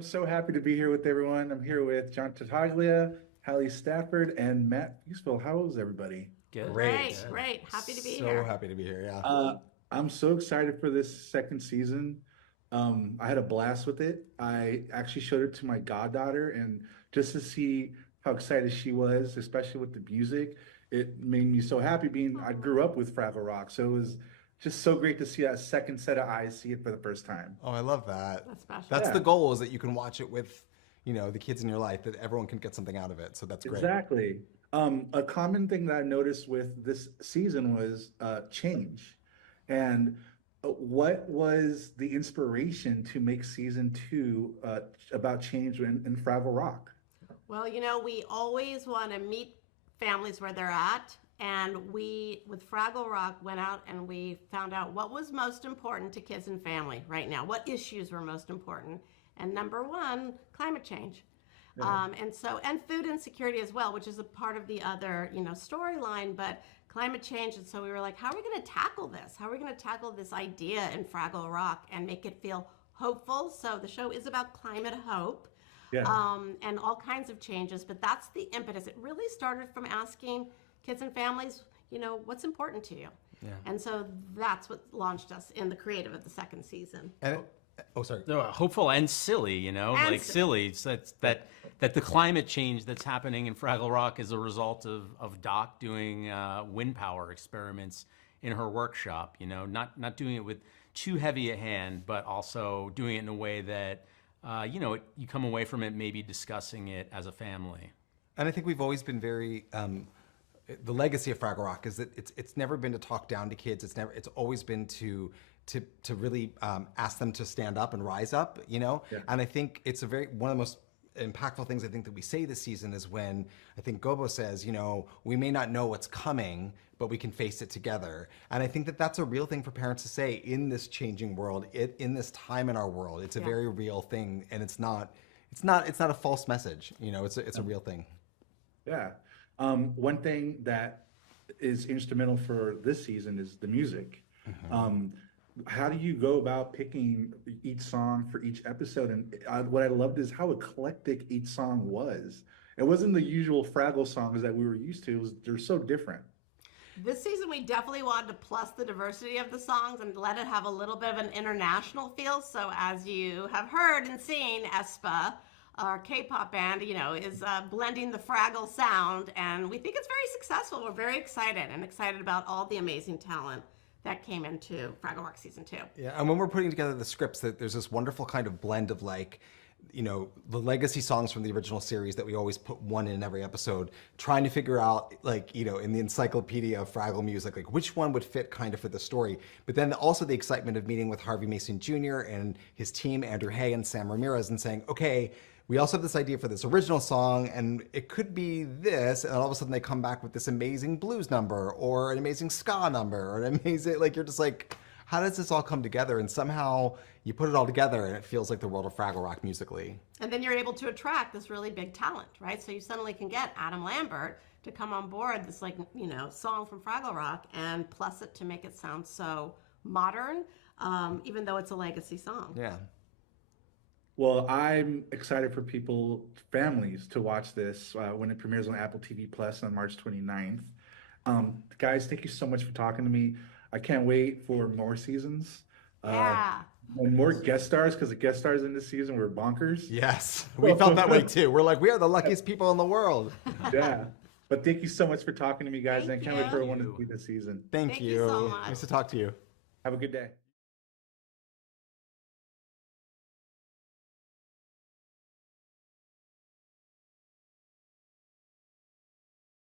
I'm so happy to be here with everyone. I'm here with John Tartaglia, Halle Stanford, and Matt Fusfeld. How is everybody? Good. Great, Good. great. Happy to be So here. happy to be here. Yeah. I'm so excited for this second season. I had a blast with it. I actually showed it to my goddaughter, and just to see how excited she was, especially with the music, it made me so happy. I grew up with Fraggle Rock, so it was just so great to see that second set of eyes see it for the first time. Oh, I love that. That's special. That's Yeah. the goal, is that you can watch it with, the kids in your life, that everyone can get something out of it. So that's great. Exactly. A common thing that I noticed with this season was change. And what was the inspiration to make season two about change in Fraggle Rock? Well, we always want to meet families where they're at. And we, with Fraggle Rock, went out and we found out what was most important to kids and family right now, what issues were most important. And number one, climate change. Yeah. And food insecurity as well, which is a part of the other, storyline, but climate change. And so we were like, how are we going to tackle this? How are we going to tackle this idea in Fraggle Rock and make it feel hopeful? So the show is about climate hope. Yeah. And all kinds of changes, but that's the impetus. It really started from asking kids and families, what's important to you? Yeah. And so that's what launched us in the creative of the second season. And sorry. No, hopeful and silly, And like silly. So that the climate change that's happening in Fraggle Rock is a result of Doc doing wind power experiments in her workshop. Not doing it with too heavy a hand, but also doing it in a way that you come away from it maybe discussing it as a family. And I think we've always been very. The legacy of Fraggle Rock is that it's never been to talk down to kids. It's always been to really ask them to stand up and rise up. Yeah. And I think it's one of the most impactful things I think that we say this season is when I think Gobo says, we may not know what's coming, but we can face it together. And I think that that's a real thing for parents to say in this changing world, in this time in our world. It's a very real thing, and it's not a false message. It's a real thing. Yeah. One thing that is instrumental for this season is the music. Mm-hmm. How do you go about picking each song for each episode? And what I loved is how eclectic each song was. It wasn't the usual Fraggle songs that we were used to. They're so different. This season, we definitely wanted to plus the diversity of the songs and let it have a little bit of an international feel. So as you have heard and seen, aespa, our K-pop band, is blending the Fraggle sound, and we think it's very successful. We're very excited about all the amazing talent that came into Fraggle Rock season 2. Yeah, and when we're putting together the scripts, there's this wonderful kind of blend of the legacy songs from the original series that we always put one in every episode, trying to figure out, in the encyclopedia of Fraggle music, which one would fit kind of for the story. But then also the excitement of meeting with Harvey Mason Jr. and his team, Andrew Hay and Sam Ramirez, and saying, okay, we also have this idea for this original song, and it could be this, and all of a sudden they come back with this amazing blues number, or an amazing ska number, or an amazing, you're just like, how does this all come together? And somehow you put it all together, and it feels like the world of Fraggle Rock musically. And then you're able to attract this really big talent, right? So you suddenly can get Adam Lambert to come on board, this song from Fraggle Rock, and plus it to make it sound so modern, even though it's a legacy song. Yeah. Well, I'm excited for families to watch this when it premieres on Apple TV Plus on March 29th. Guys, thank you so much for talking to me. I can't wait for more seasons. Yeah. And more guest stars, because the guest stars in this season were bonkers. Yes, we felt that way too. We're like, we are the luckiest people in the world. Yeah. But thank you so much for talking to me, guys. Thank and I can't wait for you. everyone to see this season. Thank Thank you so you. much. Nice to talk to you. Have a good day.